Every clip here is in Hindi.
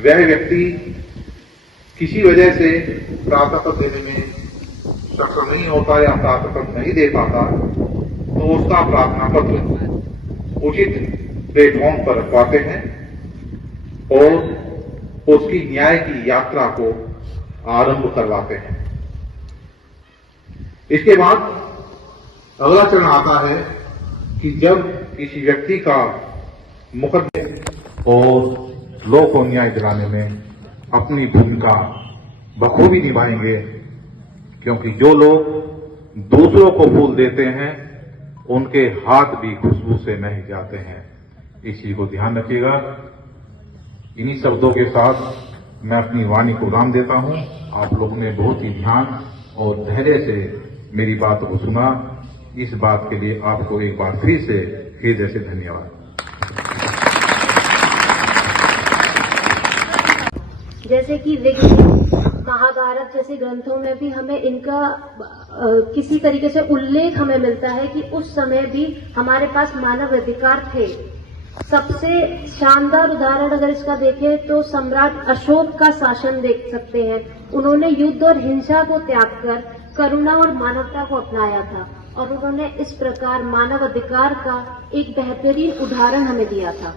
वह व्यक्ति किसी वजह से प्रातः पत्र देने में सक्षम नहीं होता या प्रातः पत्र नहीं दे पाता, तो उसका प्रार्थना पत्र उचित प्लेटफॉर्म पर रखवाते हैं और उसकी न्याय की यात्रा को आरंभ करवाते हैं। इसके बाद अगला चरण आता है कि जब किसी व्यक्ति का मुकदमे और लोक को न्याय दिलाने में अपनी भूमिका बखूबी निभाएंगे, क्योंकि जो लोग दूसरों को फूल देते हैं उनके हाथ भी खुशबू से महक जाते हैं। इसी को ध्यान रखिएगा। इन्हीं शब्दों के साथ मैं अपनी वाणी को विराम देता हूं। आप लोगों ने बहुत ही ध्यान और धैर्य से मेरी बात को सुना। इस बात के लिए आपको एक बार फिर से हृदय से धन्यवाद। जैसे कि ऋग्वेद, महाभारत जैसे ग्रंथों में भी हमें इनका किसी तरीके से उल्लेख हमें मिलता है कि उस समय भी हमारे पास मानव अधिकार थे। सबसे शानदार उदाहरण अगर इसका देखें तो सम्राट अशोक का शासन देख सकते हैं। उन्होंने युद्ध और हिंसा को त्याग कर करुणा और मानवता को अपनाया था और उन्होंने इस प्रकार मानव अधिकार का एक बेहतरीन उदाहरण हमें दिया था।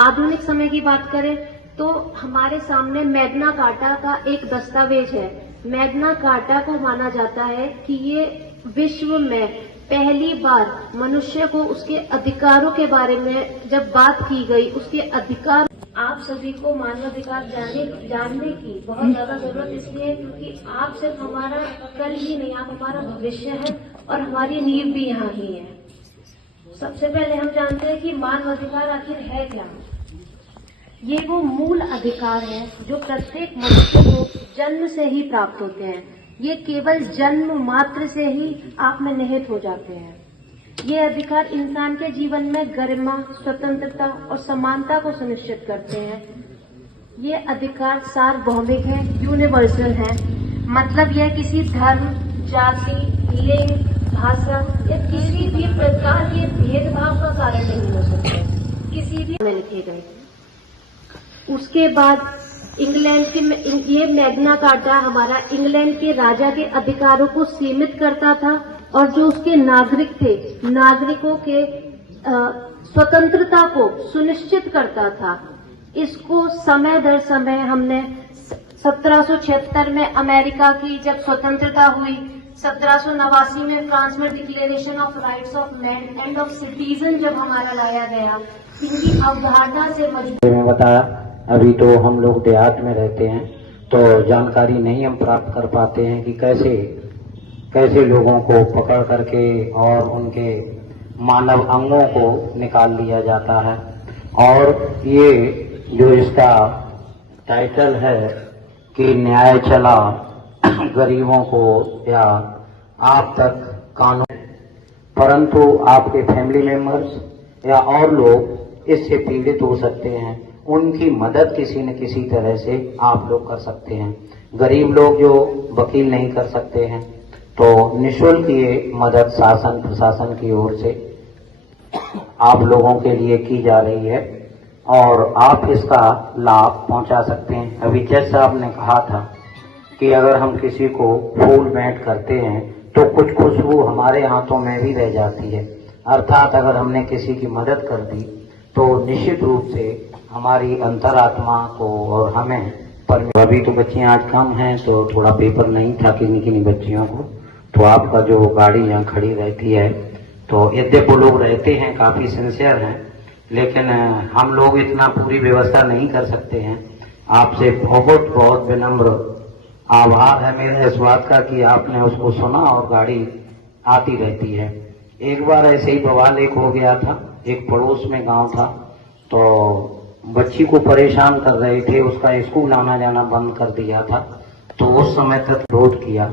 आधुनिक समय की बात करें तो हमारे सामने मैग्ना कार्टा का एक दस्तावेज है। मैग्ना कार्टा को माना जाता है कि ये विश्व में पहली बार मनुष्य को उसके अधिकारों के बारे में जब बात की गई, उसके अधिकार। आप सभी को मानवाधिकार जानने की बहुत ज्यादा जरूरत इसलिए है क्योंकि आप सिर्फ हमारा कल ही नहीं, आप हमारा भविष्य है और हमारी नींव भी यहाँ ही है। सबसे पहले हम जानते हैं कि मानवाधिकार आखिर है क्या। ये वो मूल अधिकार है जो प्रत्येक मनुष्य को जन्म से ही प्राप्त होते हैं। ये केवल जन्म मात्र से ही आप में निहित हो जाते हैं। ये अधिकार इंसान के जीवन में गरिमा, स्वतंत्रता और समानता को सुनिश्चित करते हैं। ये अधिकार सार्वभौमिक है, यूनिवर्सल है। मतलब यह किसी धर्म, जाति, लिंग, भाषा या किसी भी प्रकार के भेदभाव का कारण नहीं हो सकते। किसी भी में लिखे गए। उसके बाद इंग्लैंड के ये मैग्ना कार्टा हमारा इंग्लैंड के राजा के अधिकारों को सीमित करता था और जो उसके नागरिक थे, नागरिकों के स्वतंत्रता को सुनिश्चित करता था। इसको समय दर समय हमने 1776 में अमेरिका की जब स्वतंत्रता हुई, 1789 में फ्रांस में declaration of rights of man end of citizen जब हमारा लाया गया, इनकी अवधारणा से मजबूत बताया। अभी तो हम लोग देहात में रहते हैं तो जानकारी नहीं हम प्राप्त कर पाते हैं कि कैसे लोगों को पकड़ करके और उनके मानव अंगों को निकाल लिया जाता है। और ये जो इसका टाइटल है कि न्याय चला गरीबों को या आप तक कानून, परंतु आपके फैमिली मेंबर्स या और लोग इससे पीड़ित हो सकते हैं। उनकी मदद किसी न किसी तरह से आप लोग कर सकते हैं। गरीब लोग जो वकील नहीं कर सकते हैं तो निःशुल्क ये मदद शासन प्रशासन की ओर से आप लोगों के लिए की जा रही है और आप इसका लाभ पहुंचा सकते हैं। अभी जैसा आपने कहा था कि अगर हम किसी को फूल भेंट करते हैं तो कुछ खुशबू हमारे हाथों में भी रह जाती है। अर्थात अगर हमने किसी की मदद कर दी तो निश्चित रूप से हमारी अंतरात्मा को और हमें अभी तो बच्चियां आज कम हैं तो थोड़ा पेपर नहीं था किन्हीं बच्चियों को, तो आपका जो गाड़ी यहाँ खड़ी रहती है तो यद्यपि वो लोग रहते हैं काफी सिंसियर हैं, लेकिन हम लोग इतना पूरी व्यवस्था नहीं कर सकते हैं। आपसे बहुत बहुत विनम्र आभार है मेरे इस बात का कि आपने उसको सुना और गाड़ी आती रहती है। एक बार ऐसे ही बवाल एक हो गया था, एक पड़ोस में गांव था तो बच्ची को परेशान कर रहे थे, उसका स्कूल आना जाना बंद कर दिया था, तो उस समय तक विरोध किया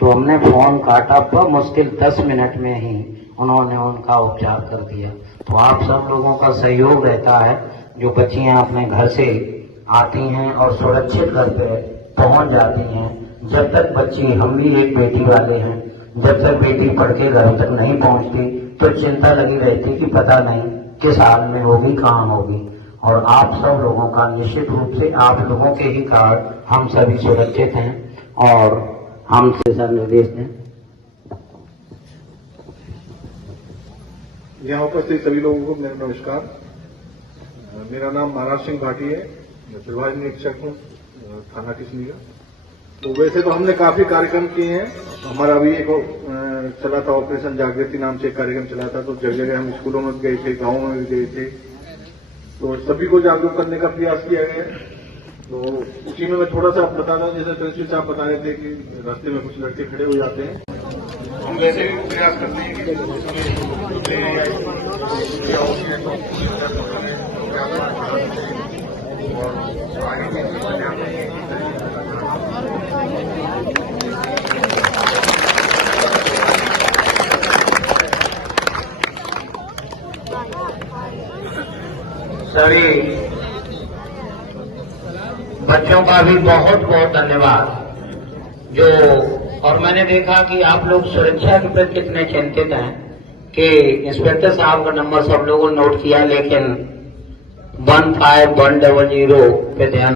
तो हमने फोन काटा पर मुश्किल 10 मिनट में ही उन्होंने उनका उपचार कर दिया। तो आप सब लोगों का सहयोग रहता है। जो बच्चियां अपने घर से आती हैं और सुरक्षित घर पे पहुंच जाती हैं, जब तक बच्ची, हम भी एक बेटी वाले हैं, जब तक बेटी पढ़ के घर तक नहीं पहुंचती तो चिंता लगी रहती कि पता नहीं किस हाल में होगी, कहाँ होगी। और आप सब लोगों का निश्चित रूप से आप लोगों के ही कारण हम सभी सुरक्षित हैं और हम दिशा निर्देश दें। यहाँ उपस्थित सभी लोगों को मेरा नमस्कार। मेरा नाम महाराज सिंह भाटी है, मैं प्रभारी निरीक्षक हूँ थाना किशनी का। तो वैसे तो हमने काफी कार्यक्रम किए हैं। हमारा अभी एक चला था ऑपरेशन जागृति नाम से एक कार्यक्रम चला था, तो जगह जगह हम स्कूलों में गए थे, गाँवों में भी गए थे, तो सभी को जागरूक करने का प्रयास किया गया। तो उसी में मैं थोड़ा सा बता रहा हूँ, जैसे प्रिंसिपल साहब बता रहे थे कि रास्ते में कुछ लड़के खड़े हो जाते हैं, हम वैसे भी प्रयास करते हैं कि सभी बच्चों का भी बहुत बहुत धन्यवाद। जो और मैंने देखा कि आप लोग सुरक्षा के प्रति कितने चिंतित हैं कि इंस्पेक्टर साहब का नंबर सब लोगों ने नोट किया, लेकिन 15100 पे ध्यान।